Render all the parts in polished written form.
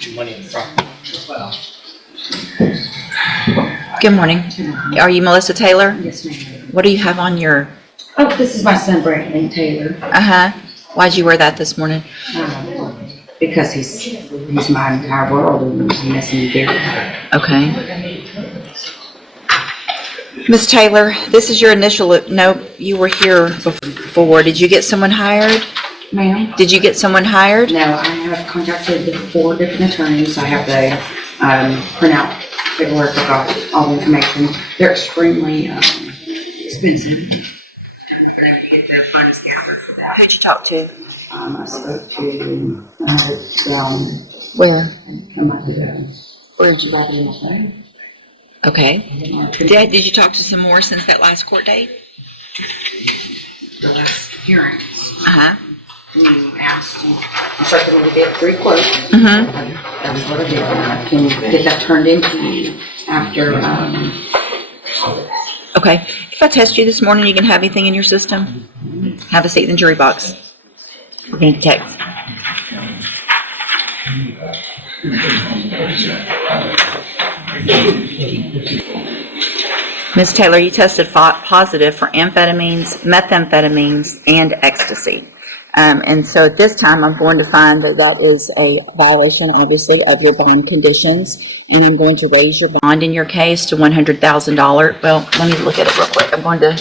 put your money in the property as well. Good morning. Are you Melissa Taylor? Yes, ma'am. What do you have on your... Oh, this is my son, Brandon Taylor. Why'd you wear that this morning? Because he's my entire world and he's messing me there. Okay. Ms. Taylor, this is your initial... No, you were here before. Did you get someone hired? Ma'am? Did you get someone hired? No, I have contacted 4 different attorneys. I have the printout paperwork. I got all the information. They're extremely expensive. I don't know if they're able to get their funds gathered for that. Who'd you talk to? I spoke to Where? a month ago. Where'd you... About in my phone. Okay. Did you talk to some more since that last court date? The last hearings. You asked, you instructed me to get 3 quotes. That was what I did. I can get that turned into you after, Okay. If I test you this morning, you can have anything in your system? Have a seat in the jury box. We're going to text. Ms. Taylor, you tested positive for amphetamines, methamphetamines, and ecstasy. And so at this time, I'm going to find that that is a violation, obviously, of your bond conditions, and I'm going to raise your bond in your case to $100,000. Well, let me look at it real quick. I'm going to,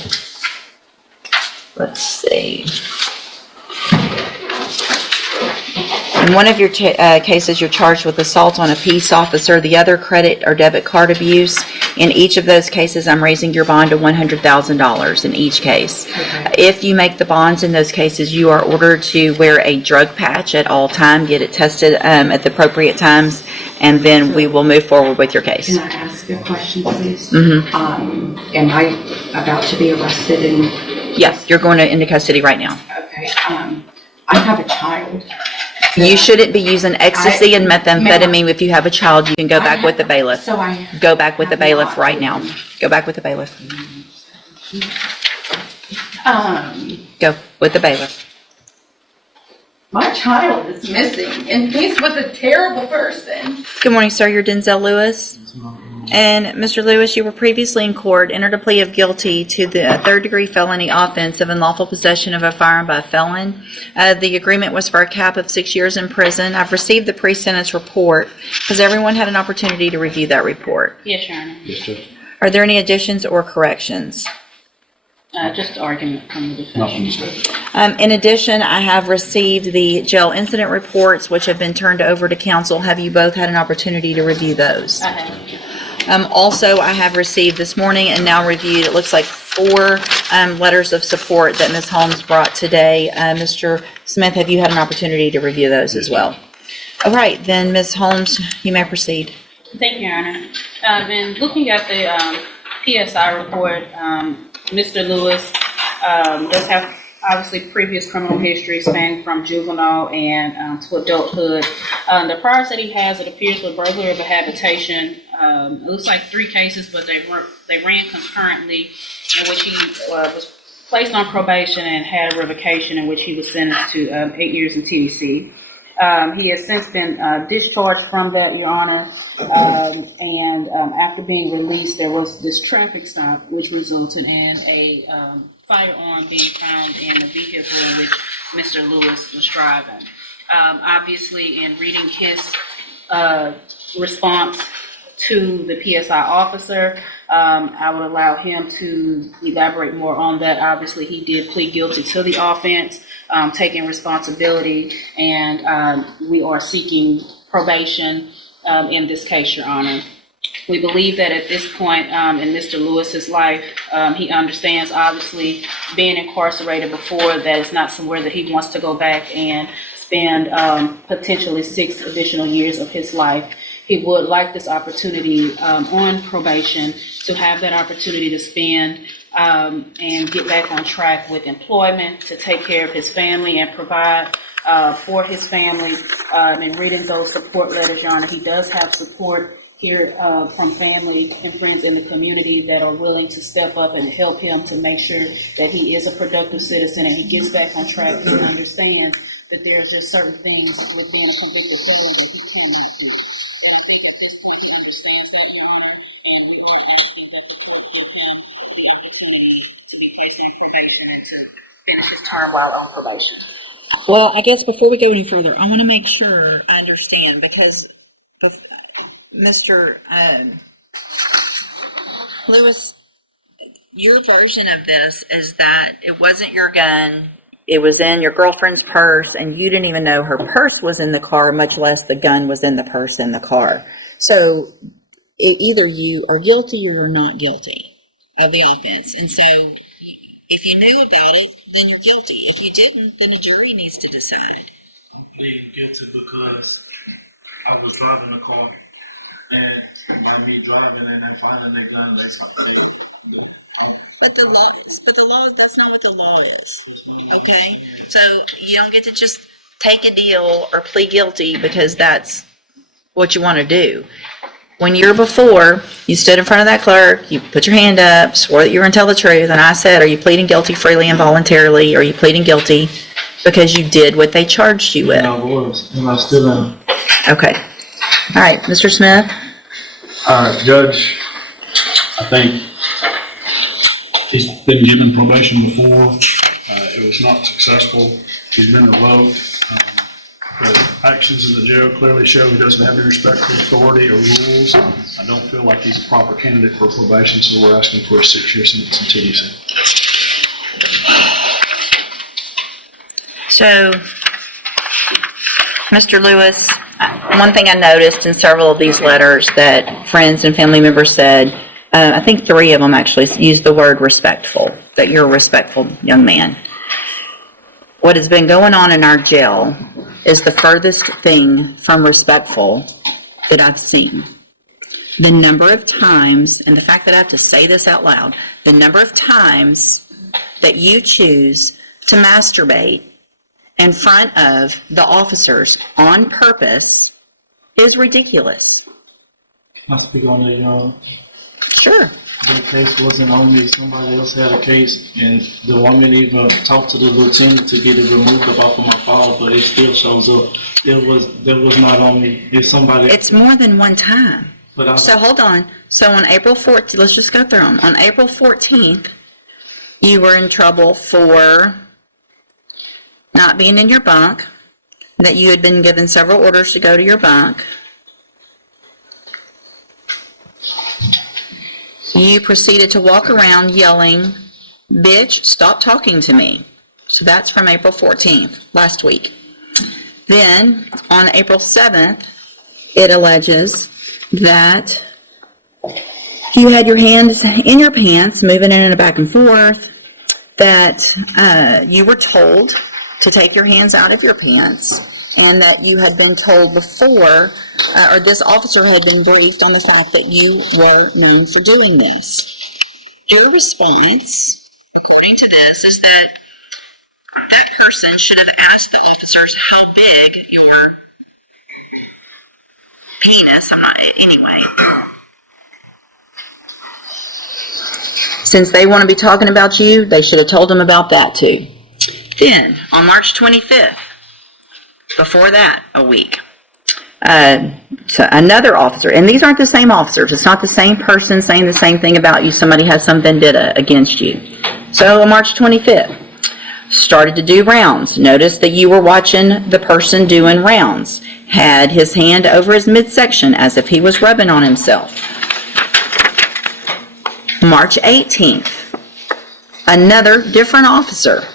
let's see. In one of your cases, you're charged with assault on a peace officer, the other credit or debit card abuse. In each of those cases, I'm raising your bond to $100,000 in each case. Okay. If you make the bonds in those cases, you are ordered to wear a drug patch at all times, get it tested at the appropriate times, and then we will move forward with your case. Can I ask a question, please? Am I about to be arrested? Yes, you're going into custody right now. Okay. I have a child. You shouldn't be using ecstasy and methamphetamine. If you have a child, you can go back with the bailiff. So Go back with the bailiff right now. Go back with the bailiff. Go with the bailiff. My child is missing, and he's with a terrible person. Good morning, sir. You're Denzel Lewis. And Mr. Lewis, you were previously in court, entered a plea of guilty to the third-degree felony offense of unlawful possession of a firearm by a felon. The agreement was for a cap of 6 years in prison. I've received the pre-sentence report. Has everyone had an opportunity to review that report? Yes, Your Honor. Yes, sir. Are there any additions or corrections? Just argument from the defendant. In addition, I have received the jail incident reports, which have been turned over to counsel. Have you both had an opportunity to review those? I have. Also, I have received this morning and now reviewed, it looks like 4 letters of support that Ms. Holmes brought today. Mr. Smith, have you had an opportunity to review those as well? All right, then Ms. Holmes, you may proceed. Thank you, Your Honor. In looking at the PSI report, Mr. Lewis does have obviously previous criminal history spanning from juvenile and to adulthood. The priors that he has, it appears with burglary of a habitation. It looks like 3 cases, but they ran concurrently, in which he was placed on probation and had a revocation, in which he was sentenced to 8 years in TDC. He has since been discharged from that, Your Honor, and after being released, there was this traffic stop, which resulted in a firearm being found in the vehicle in which Mr. Lewis was driving. Obviously, in reading his response to the PSI officer, I would allow him to elaborate more on that. Obviously, he did plead guilty to the offense, taking responsibility, and we are seeking probation in this case, Your Honor. We believe that at this point in Mr. Lewis's life, he understands, obviously, being incarcerated before, that it's not somewhere that he wants to go back and spend potentially 6 additional years of his life. He would like this opportunity on probation to have that opportunity to spend and get back on track with employment, to take care of his family and provide for his family. And reading those support letters, Your Honor, he does have support here from family and friends in the community that are willing to step up and help him to make sure that he is a productive citizen and he gets back on track. He understands that there's just certain things with being a convicted felon that he cannot do. firearm while on probation. Well, I guess before we go any further, I want to make sure I understand because Mr. Lewis, your version of this is that it wasn't your gun, it was in your girlfriend's purse, and you didn't even know her purse was in the car, much less the gun was in the purse in the car. So either you are guilty or you're not guilty of the offense. And so if you knew about it, then you're guilty. If you didn't, then a jury needs to decide. I'm pleading guilty because I was driving the car, and by me driving and then finding the gun, they stopped me. But the law, that's not what the law is, okay? So you don't get to just take a deal or plead guilty because that's what you want to do. When you're before, you stood in front of that clerk, you put your hand up, swore that you were going to tell the truth, and I said, are you pleading guilty freely and voluntarily, or are you pleading guilty because you did what they charged you with? I was, and I still am. Okay. All right, Mr. Smith? All right, Judge, I think he's been given probation before. It was not successful. He's been revoked. The actions in the jail clearly show he doesn't have any respect for authority or rules. I don't feel like he's a proper candidate for probation, so we're asking for a 6-year sentence in TDC. So, Mr. Lewis, one thing I noticed in several of these letters that friends and family members said, I think 3 of them actually used the word respectful, that you're a respectful young man. What has been going on in our jail is the furthest thing from respectful that I've seen. The number of times, and the fact that I have to say this out loud, the number of times that you choose to masturbate in front of the officers on purpose is ridiculous. I speak on the, Sure. the case wasn't on me. Somebody else had a case, and the woman even talked to the lieutenant to get it removed off of my file, but it still shows up. That was not on me. If somebody, It's more than one time. but I, So hold on. So on April 14th, let's just go through them. On April 14th, you were in trouble for not being in your bunk, that you had been given several orders to go to your bunk. You proceeded to walk around yelling, "Bitch, stop talking to me." So that's from April 14th, last week. Then, on April 7th, it alleges that you had your hands in your pants, moving in and back and forth, that you were told to take your hands out of your pants, and that you had been told before, or this officer had been briefed on the fact that you were known for doing this. Your response, according to this, is that that person should have asked the officers how big your penis, anyway. Since they want to be talking about you, they should have told them about that too. Then, on March 25th, before that, a week, so another officer, and these aren't the same officers, it's not the same person saying the same thing about you, somebody has some vendetta against you. So on March 25th, started to do rounds. Notice that you were watching the person doing rounds, had his hand over his midsection as if he was rubbing on himself. March 18th, another different officer.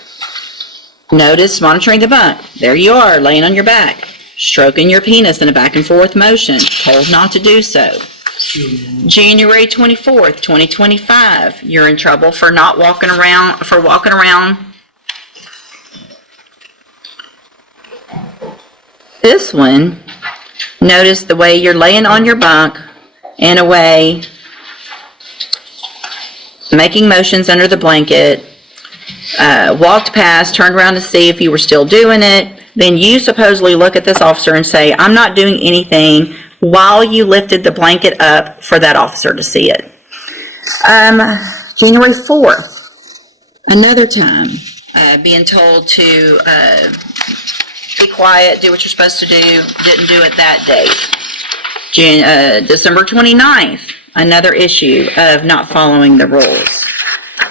Notice monitoring the bunk. There you are, laying on your back, stroking your penis in a back and forth motion, told not to do so. January 24th, 2025, you're in trouble for walking around. This one, notice the way you're laying on your bunk in a way, making motions under the blanket, walked past, turned around to see if you were still doing it. Then you supposedly look at this officer and say, "I'm not doing anything," while you lifted the blanket up for that officer to see it. January 4th, another time, being told to be quiet, do what you're supposed to do, didn't do it that day. December 29th, another issue of not following the rules.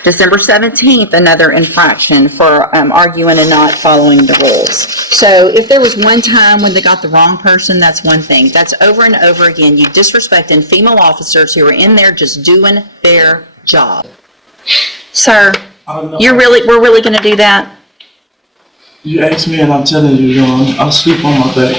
December 17th, another infraction for arguing and not following the rules. So if there was one time when they got the wrong person, that's one thing. That's over and over again. You disrespecting female officers who are in there just doing their job. Sir, we're really going to do that? You ask me and I'm telling you, I sleep on my back.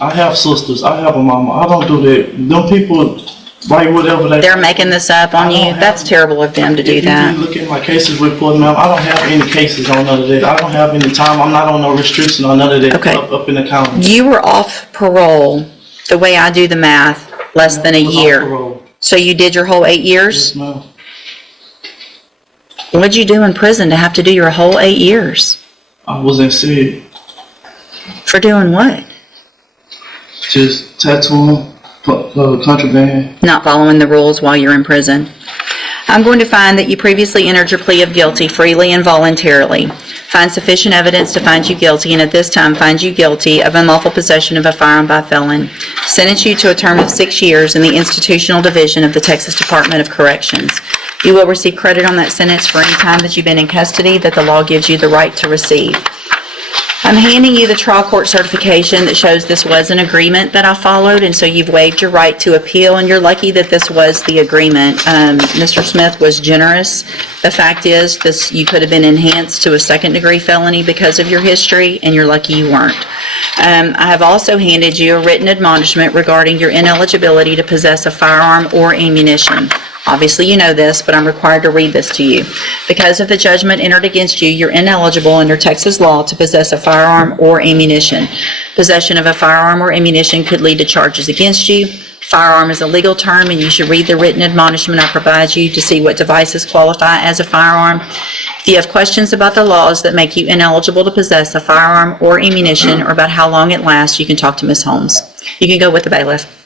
I have sisters, I have a mama, I don't do that. Them people write whatever they. They're making this up on you? That's terrible of them to do that. If you look at my cases report, ma'am, I don't have any cases on none of that. I don't have any time, I'm not on no restriction on none of that. Okay. Up in the county. You were off parole, the way I do the math, less than a I was on year. parole. So you did your whole 8 years? Yes, ma'am. What'd you do in prison to have to do your whole 8 years? I was in SIG, For doing what? just tattooing, contraband. Not following the rules while you're in prison. I'm going to find that you previously entered your plea of guilty freely and voluntarily. Find sufficient evidence to find you guilty, and at this time find you guilty of unlawful possession of a firearm by a felon. Sentence you to a term of 6 years in the institutional division of the Texas Department of Corrections. You will receive credit on that sentence for any time that you've been in custody that the law gives you the right to receive. I'm handing you the trial court certification that shows this was an agreement that I followed, and so you've waived your right to appeal, and you're lucky that this was the agreement. Mr. Smith was generous. The fact is, you could have been enhanced to a second-degree felony because of your history, and you're lucky you weren't. I have also handed you a written admonishment regarding your ineligibility to possess a firearm or ammunition. Obviously, you know this, but I'm required to read this to you. Because of the judgment entered against you, you're ineligible under Texas law to possess a firearm or ammunition. Possession of a firearm or ammunition could lead to charges against you. Firearm is a legal term, and you should read the written admonishment I provide you to see what devices qualify as a firearm. If you have questions about the laws that make you ineligible to possess a firearm or ammunition, or about how long it lasts, you can talk to Ms. Holmes. You can go with the bailiff.